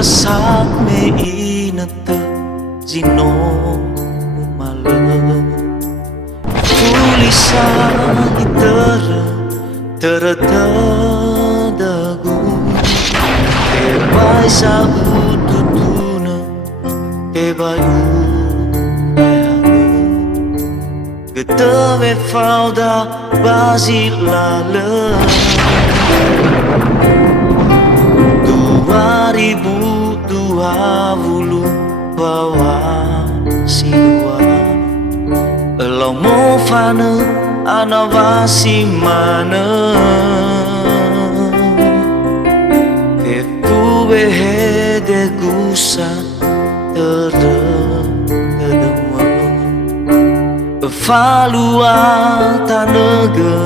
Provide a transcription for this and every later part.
sak me inata zino malam tulisan terdagu kebai sa ututuna kebai getave falda basilala 2020 bawa siwa Elo mo fana anawasi mana Kepu behe de gusa terdemwa Falua tanaga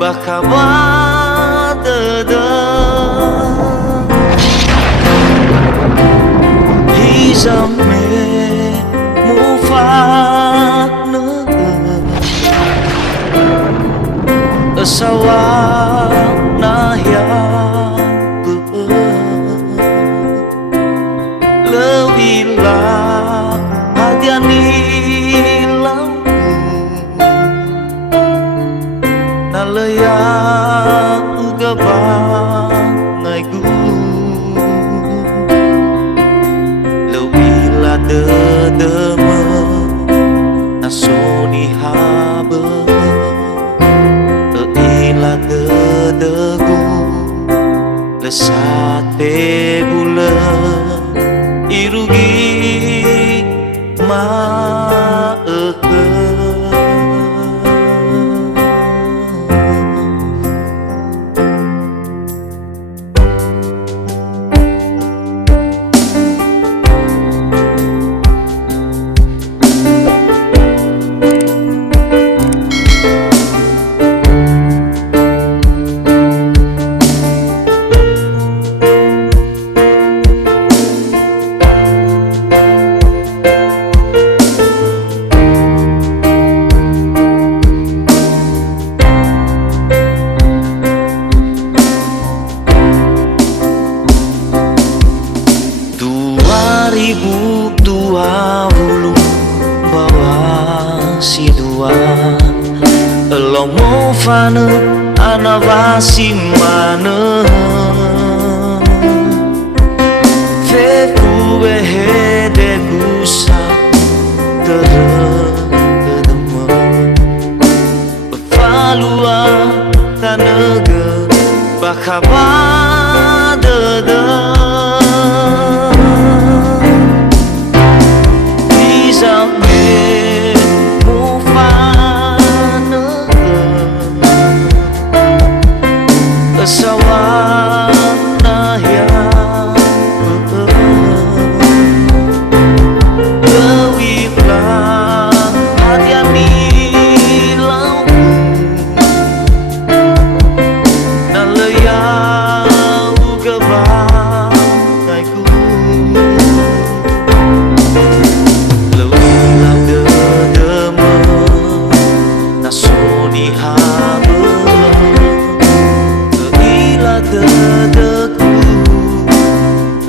bakawa Izame mufana Asawa nahya Lewila hadiani lau Nalaya ugabang ngaigu Dedema nasoni habe Eila dedegu lesate bula irugi maeke bawa si dua Elo mo fana anawasi mana Fepu behe de gusa terdemwa Falua tanaga bakawa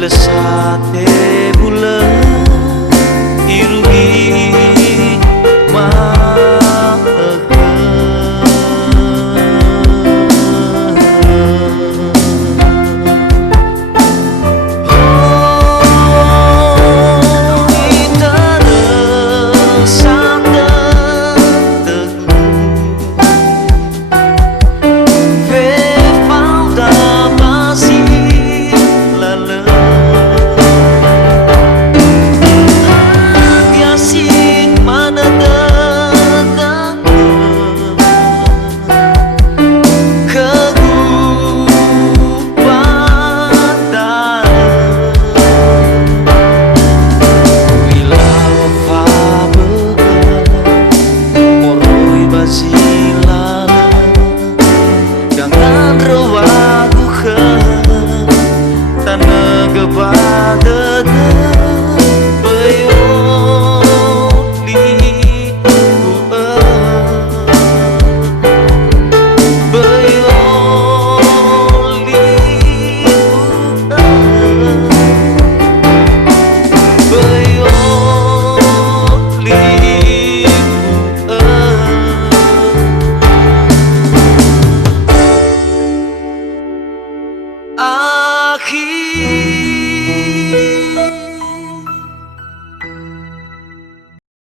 Lesate bula irugi maeke itana sate teguh Ve falta basi lala Tanah gebada